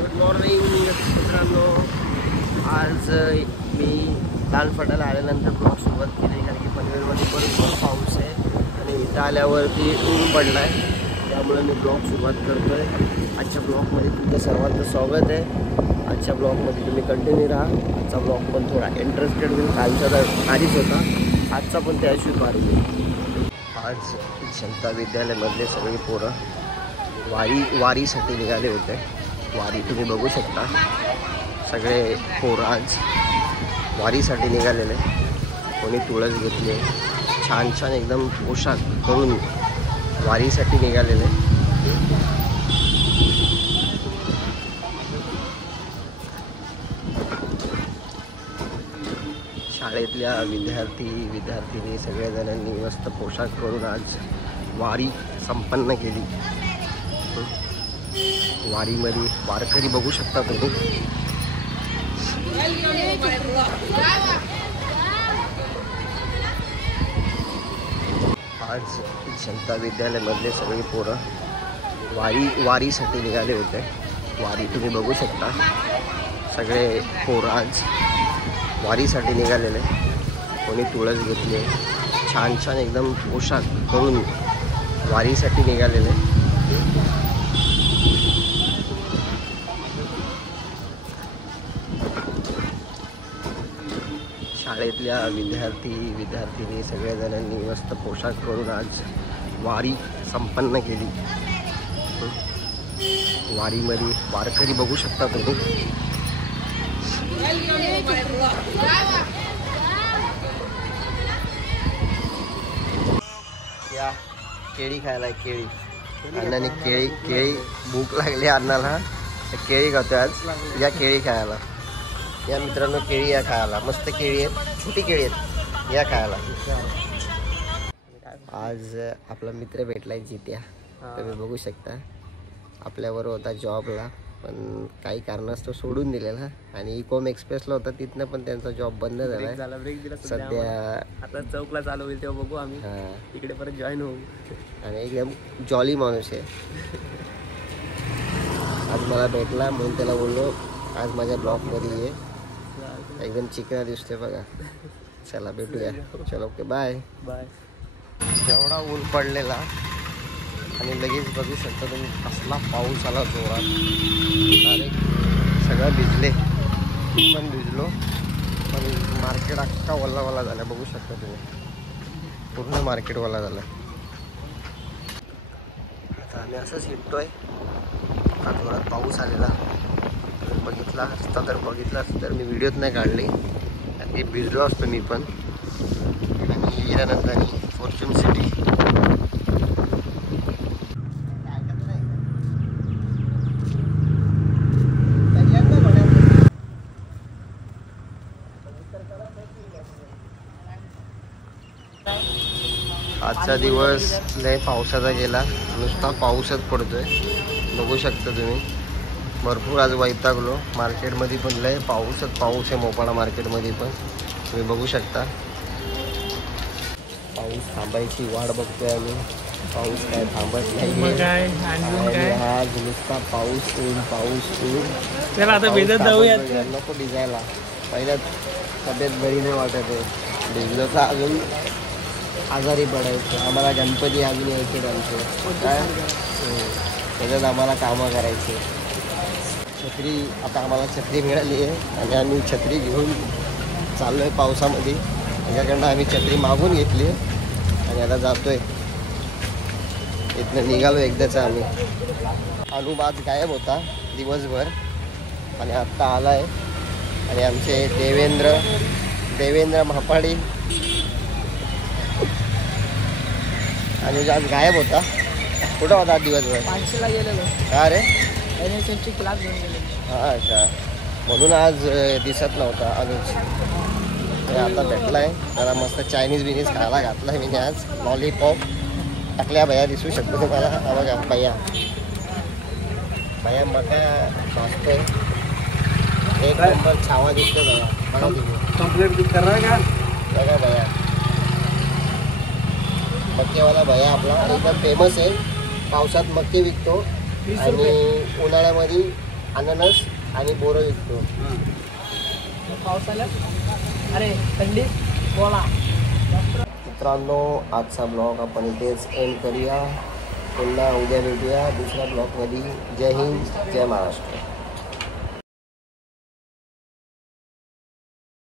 Good morning मित्रांनो. आज मी लालफटाला आल्यानंतर ब्लॉग सुरुवात केली कारण की पनवेलमध्ये भरपूर पाऊस आहे आणि इथं आल्यावरती ऊन पडला आहे, त्यामुळे मी ब्लॉग सुरुवात करतो आहे. आजच्या ब्लॉगमध्ये तुमचं सर्वांचं स्वागत आहे. आजच्या ब्लॉगमध्ये तुम्ही कंटिन्यू राहा. आजचा ब्लॉग पण थोडा इंटरेस्टेड होईल. कालचा तर भारीच होता, आजचा पण त्याशिवाय भारी होईल. आज जनता विद्यालयामधले सगळे पोरं वारीसाठी निघाले होते. वारी तुम्ही बघू शकता, सगळे पोरं आज वारीसाठी निघालेले. कोणी तुळस घेतले, छान छान एकदम पोशाख करून वारीसाठी निघालेले. शाळेतल्या विद्यार्थिनी सगळ्याजणांनी मस्त पोशाख करून आज वारी संपन्न केली. वारीमध्ये वारकरी बघू शकता तुम्ही. आज जनता विद्यालयामधले सगळे पोरं वारीसाठी निघाले होते. वारी तुम्ही बघू शकता, सगळे पोरं आज वारीसाठी निघालेले. कोणी तुळस घेतले, छान छान एकदम पोशाख करून वारीसाठी निघालेले. शाळेतल्या विद्यार्थिनी सगळ्याजणांनी मस्त पोशाख करून आज वारी संपन्न केली. वारीमध्ये वारकरी बघू शकता तुम्ही. या केळी खायला, केळी अण्णाने केळी भूक लागली अण्णाला, केळी खातोय आज. या केळी खायला या मित्रांनो, केळी या खायला. मस्त केळी आहेत, छोटी केळी आहेत, या खायला. आज आपला मित्र भेटलाय जित्या, तुम्ही बघू शकता. आपल्याबरोबर होता जॉबला, पण काही कारणास्तव सोडून दिलेला आणि इकोम एक्सप्रेसला होता, तिथनं पण त्यांचा जॉब बंद झाला. ब्रेक दिला सध्या आता चौकला चालू होईल तेव्हा बघू आम्ही. इकडे परत जॉईन होऊ. आणि एकदम जॉली माणूस आहे. आज मला भेटला म्हणून त्याला बोललो आज माझ्या ब्लॉगमध्ये ये. एकदम चिकना दिसतोय बघा. चला भेटूया. चलो ओके, बाय बाय. एवढा ऊन पडलेला आणि लगेच बघू शकता तुम्ही कसला पाऊस आला जोरात. डायरेक्ट सगळं भिजले, मी पण भिजलो. पण मार्केट अख्खा वल्ला झाला, बघू शकता तुम्ही. पूर्ण मार्केट वल्ला झालं. आता आम्ही असंच हिंडतोय. आता जोरात पाऊस आलेला, बघितला असता तर मी व्हिडिओत नाही काढले आणि ते भिजलो असतो मी पण. आणि हिरानंदानी फॉर्च्यून सिटी. आजचा दिवस लय पावसाचा गेला, नुसता पाऊसच पडतोय. बघू शकता तुम्ही. भरपूर आज वैतागलो. मार्केटमध्ये पण लय पाऊस आहे. मोपाडा मार्केटमध्ये पण तुम्ही बघू शकता. पाऊस थांबायची वाट बघतोय आम्ही. पाऊस काय थांबत नाही. आज नुसता पाऊस ऊन. चला आता भिजत जाऊया. नको भिजायला. पहिल्या तब्येत बरी नाही वाटत आहे. भिजलो तर अजून आजारी पडायचं. आम्हाला गणपती अजून यायचे आमचे काय, त्याच्यात आम्हाला कामं करायचे. छत्री आता आम्हाला छत्री मिळाली आहे आणि आम्ही छत्री घेऊन चाललो आहे पावसामध्ये. त्याच्याकडनं आम्ही छत्री मागून घेतली आणि आता जातोय. इथनं निघालो एकदाच आम्ही. अनूप आज गायब होता दिवसभर आणि आत्ता आला आहे. आणि आमचे देवेंद्र महापाडी आणि आज गायब होता. कुठं होता दिवसभर? पाचशेला गेलेलो. का रे? NSNची क्लास घेऊन गेलो. हां का, म्हणून आज दिसत नव्हता अनुज. आता भेटलाय. त्याला मस्त चायनीज खायला घातलाय मी आज. लॉलीपॉप टाकल्या भैया दिसू शकतो तुम्हाला. बघा भैया मका भाजतोय. एक नंबर छावा दिसतो बघा. कंप्लीट करणार का? बघा भैया, मक्केवाला भैया आपला एकदम फेमस आहे. पावसात मक्के विकतो आणि उन्हाळ्यामध्ये अननस आणि बोरं विकतो. पावसाळ्यात अरे थंडीत बोला. मित्रांनो, आजचा ब्लॉग आपण इथेच एंड करूया. पुन्हा उद्या भेटूया दुसऱ्या ब्लॉगमध्ये. जय हिंद, जय महाराष्ट्र.